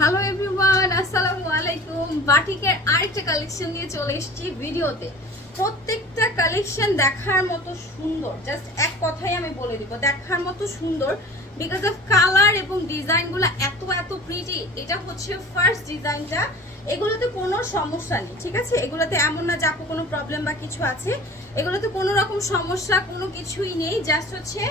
Hello everyone, আসসালামু আলাইকুম। বাটিকের আরেকটা কালেকশন নিয়ে চলে এসেছি ভিডিওতে। প্রত্যেকটা কালেকশন দেখার মতো সুন্দর, জাস্ট এক কথাই আমি বলে দিব, দেখার মতো সুন্দর বিকজ অফ কালার এবং ডিজাইনগুলো এত এত প্রিটি। এটা হচ্ছে ফার্স্ট ডিজাইনটা, এগুলোতে কোনো সমস্যা নেই, ঠিক আছে? এগুলোতে এমন না যে আপু কোনো প্রবলেম বা কিছু আছে, এগুলোতে কোনো রকম সমস্যা কোনো কিছুই নেই। জাস্ট হচ্ছে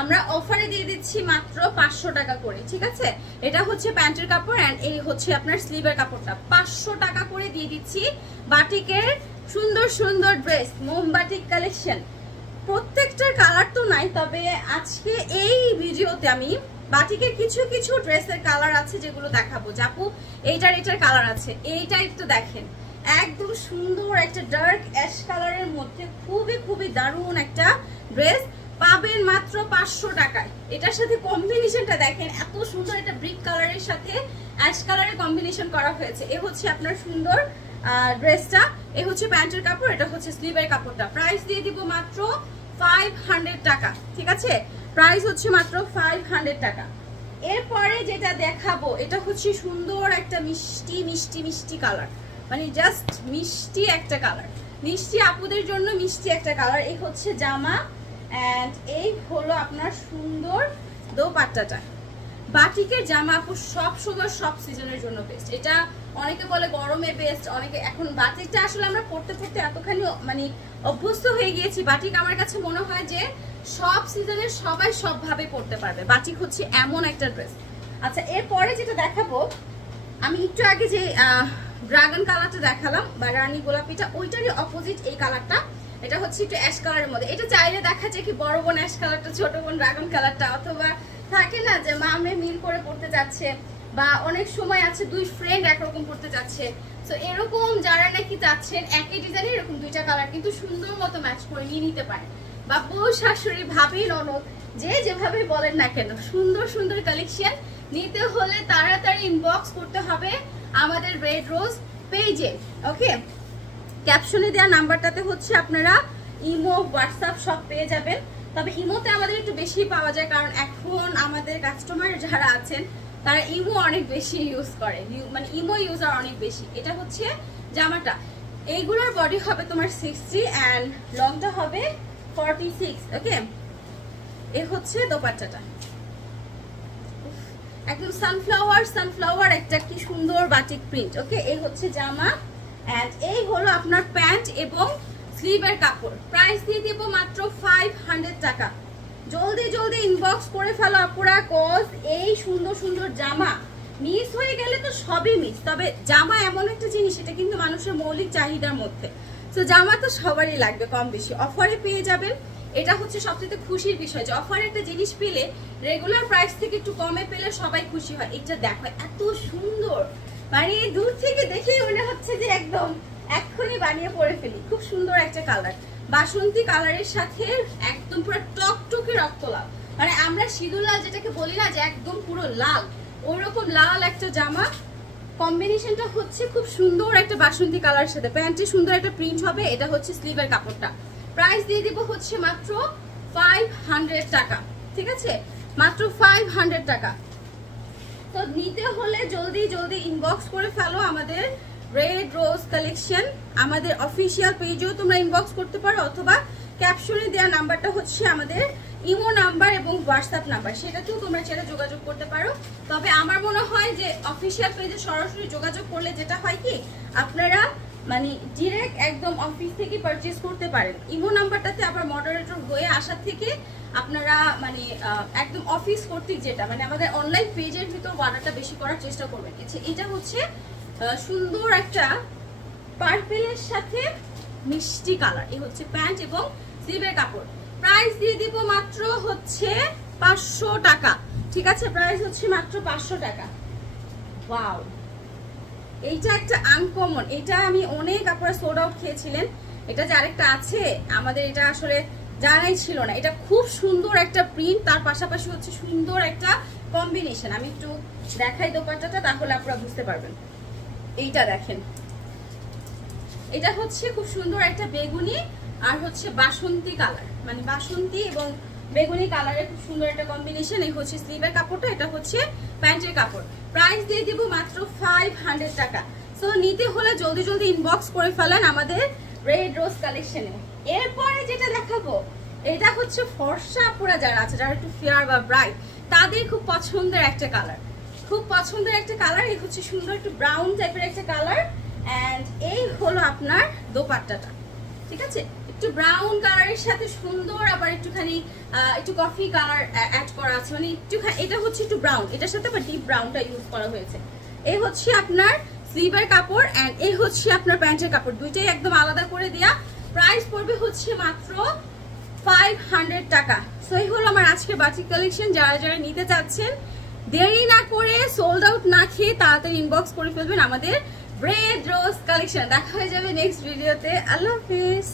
আমরা অফারে দিয়ে দিচ্ছি মাত্র 500 টাকা করে, ঠিক আছে? এটা হচ্ছে প্যান্টের কাপড় এন্ড এই হচ্ছে আপনার স্লিভের কাপড়টা 500 টাকা করে দিয়ে দিচ্ছি। বাটিকের সুন্দর সুন্দর ড্রেস, মোমবাটিক কালেকশন, প্রত্যেকটার কালার তো নাই, তবে আজকে এই ভিডিওতে আমি বাটিকের কিছু কিছু ড্রেসের কালার আছে যেগুলো দেখাবো। আপু এটার কালার আছে, এইটা একটু দেখেন, একদম সুন্দর একটা ডার্ক অ্যাশ কালারের মধ্যে খুবই খুবই দারুণ একটা ড্রেস পাবেন মাত্র 500 টাকায়। এটার সাথে কম্বিনেশনটা দেখেন, এত সুন্দর একটা ব্রিক কালারের সাথে অ্যাশ কালারের কম্বিনেশন করা হয়েছে। এ হচ্ছে আপনার সুন্দর ড্রেসটা, এ হচ্ছে প্যান্টের কাপড়, এটা হচ্ছে স্লিভের কাপড়টা। প্রাইস দিয়ে দিব মাত্র 500 টাকা, ঠিক আছে? প্রাইস হচ্ছে মাত্র 500 টাকা। এরপরে যেটা দেখাবো এটা হচ্ছে সুন্দর একটা মিষ্টি মিষ্টি মিষ্টি কালার, মানে জাস্ট মিষ্টি একটা কালার, মিষ্টি আপুদের জন্য মিষ্টি একটা কালার। এই হচ্ছে জামা এন্ড এই হলো আপনার সুন্দর দোপাট্টাটা। বাটিকের জামা আপু সব সময় সব সিজনের জন্য বেস্ট। এটা অনেকে বলে গরমে বেস্ট, অনেকে এখন বাটিকটা আসলে আমরা পড়তে পড়তে এতখানি মানে অভ্যস্ত হয়ে গিয়েছি। বাটিক আমার কাছে মনে হয় যে সব সিজনের সবাই সবভাবে পড়তে পারবে। বাটিক হচ্ছে এমন একটা ড্রেস। আচ্ছা, এরপরে যেটা দেখাবো, আমি একটু আগে যে ড্রাগন কালারটা দেখালাম বা রানী গোলাপিটা, ওইটারই অপোজিট এই কালারটা। এটা হচ্ছে একটু অ্যাশ কালারের মধ্যে। এটা চাইলে দেখা যায় কি বড় বোন অ্যাশ কালারটা, ছোট বোন ড্রাগন কালারটা, অথবা থাকে না যে মা মেয়ে মিল করে পড়তে যাচ্ছে, বা অনেক সময় আছে দুই ফ্রেন্ড একরকম পড়তে যাচ্ছে। তো এরকম যারা নাকি চাচ্ছেন একই ডিজাইনের এরকম দুইটা কালার কিন্তু সুন্দর মতো ম্যাচ করে নিয়ে নিতে পারেন, বা বউ শাশুড়ি ভাবি ননদ যে যেভাবে বলেন না কেন, সুন্দর সুন্দর কালেকশন নিতে হলে তাড়াতাড়ি ইনবক্স করতে হবে আমাদের রেড রোজ পেজে। ওকে, ক্যাপশনে দেওয়া নাম্বারটাতে হচ্ছে আপনারা ইমো হোয়াটসঅ্যাপ সব পেয়ে যাবেন। তবে ইমোতে আমাদের একটু বেশি পাওয়া যায়, কারণ এখন আমাদের কাস্টমার যারা আছেন তারা ইমো অনেক বেশি ইউজ করে, মানে ইমো ইউজার অনেক বেশি। এটা হচ্ছে জামাটা, এইগুলোর বডি হবে তোমার 60 অ্যান্ড লংটা হবে 46। ওকে, এ হচ্ছে দোপাট্টাটা, একদম সানফ্লাওয়ার একটা কি সুন্দর বাটিক প্রিন্ট। ওকে, এই হচ্ছে জামা এন্ড এই হলো আপনার প্যান্ট এবং স্লিভের কাপড়। প্রাইস দিয়ে দিব মাত্র 500 টাকা। জলদি জলদি ইনবক্স করে ফেলো আপুরা, কজ এই সুন্দর সুন্দর জামা মিস হয়ে গেলে তো সবই মিস। তবে জামা এমন একটা জিনিস, এটা কিন্তু মানুষের মৌলিক চাহিদার মধ্যে, তো জামা তো সবারই লাগবে কম বেশি। অফারে পেয়ে যাবেন, এটা হচ্ছে সবচেয়ে খুশির বিষয় যে অফারে একটা জিনিস পেলে রেগুলার প্রাইস থেকে একটু কমে পেলে সবাই খুশি হয়। এটা দেখো এত সুন্দর, মানে দূর থেকে দেখেই মনে হচ্ছে যে একদম এক্ষুনি বানিয়ে পরে ফেলি। খুব সুন্দর একটা কালার, বাসন্তী কালারের সাথে একদম পুরো টকটকে রক্ত লাল, মানে আমরা সিঁদুর লাল যেটাকে বলি না যে একদম পুরো লাল, ওইরকম লাল একটা জামা। কম্বিনেশনটা হচ্ছে খুব সুন্দর একটা বাসন্তী কালারের সাথে, প্যান্টে সুন্দর একটা প্রিন্ট হবে। এটা হচ্ছে স্লিভের কাপড়টা। প্রাইস দিয়ে দিব হচ্ছে মাত্র 500 টাকা, ঠিক আছে? মাত্র 500 টাকা। তো নিতে হলে জলদি জলদি ইনবক্স করে ফেলো আমাদের রেড রোজ কালেকশন। আমাদের অফিসিয়াল পেজেও তোমরা ইনবক্স করতে পারো, অথবা ক্যাপশনে দেওয়া নাম্বারটা হচ্ছে আমাদের ইমো নাম্বার এবং হোয়াটসঅ্যাপ নাম্বার, সেটাতেও তোমরা ছেড়ে যোগাযোগ করতে পারো। তবে আমার মনে হয় যে অফিসিয়াল পেজে সরাসরি যোগাযোগ করলে যেটা হয় কি, আপনারা মানে ডিরেক্ট একদম অফিস থেকে পারচেজ করতে পারেন। ইমো নাম্বারটাতে আবার মডারেটর হয়ে আসার থেকে আপনারা মানে একদম অফিস কর্তৃক যেটা, মানে আমাদের অনলাইন পেজের ভিতর অর্ডারটা বেশি করার চেষ্টা করবেন। এটা হচ্ছে সুন্দর একটা পার্পেলের সাথে মিষ্টি কালার। এই হচ্ছে প্যান্ট এবং স্লিভের কাপড়। প্রাইস দিয়ে দিব মাত্র হচ্ছে 500 টাকা, ঠিক আছে? প্রাইস হচ্ছে মাত্র 500 টাকা। ওয়াও, এইটা একটা আনকমন, এটা আমি অনেক আপনারা সোল্ড আউট খেয়েছিলেন। এটা যে আরেকটা আছে আমাদের, এটা আসলে জানাই ছিল না। এটা খুব সুন্দর একটা প্রিন্ট, তার পাশাপাশি হচ্ছে সুন্দর একটা কম্বিনেশন। আমি একটু দেখাই দোপাট্টাটা, তাহলে আপনারা বুঝতে পারবেন। এইটা দেখেন, এটা হচ্ছে খুব সুন্দর একটা বেগুনি আর হচ্ছে বাসন্তী কালার, মানে বাসন্তী এবং বেগুনি কালারের খুব সুন্দর একটা কম্বিনেশন। এই হচ্ছে স্লিভের কাপড়টা, এটা হচ্ছে প্যান্টের কাপড়। প্রাইস দিয়ে দিব মাত্র 500 টাকা। সো নিতে হলে জলদি জলদি ইনবক্স করে ফেলেন আমাদের রেড রোজ কালেকশনে। এরপরে যেটা দেখাবো এটা হচ্ছে ফর্সা আপুরা যারা আছে, যারা একটু ফেয়ার বা ব্রাইট, তাদের খুব পছন্দের একটা কালার, খুব পছন্দের একটা কালার। এই হচ্ছে সুন্দর একটু ব্রাউন টাইপের একটা কালার। অ্যান্ড এই হলো আপনার দোপাট্টাটা, ঠিক আছে? একটু ব্রাউন কালারের সাথে সুন্দর আবার একটুখানি একটু কফি কালার অ্যাড করা আছে, মানে একটুখানি এটা হচ্ছে একটু ব্রাউন, এটার সাথে আবার ডিপ ব্রাউনটা ইউজ করা হয়েছে। এই হচ্ছে আপনার স্লিভের কাপড় অ্যান্ড এই হচ্ছে আপনার প্যান্টের কাপড়, দুইটাই একদম আলাদা করে দেয়া। প্রাইস পড়বে হচ্ছে মাত্র 500 টাকা। সো এই হলো আমার আজকে বাটিক কালেকশন। যারা যারা নিতে চাচ্ছেন দেরি না করে, সোল্ড আউট না খেয়ে তাড়াতাড়ি ইনবক্স করে ফেলবেন আমাদের রেড রোজ কালেকশন। দেখা হয়ে যাবে নেক্সট ভিডিওতে। আল্লাহ হাফেজ।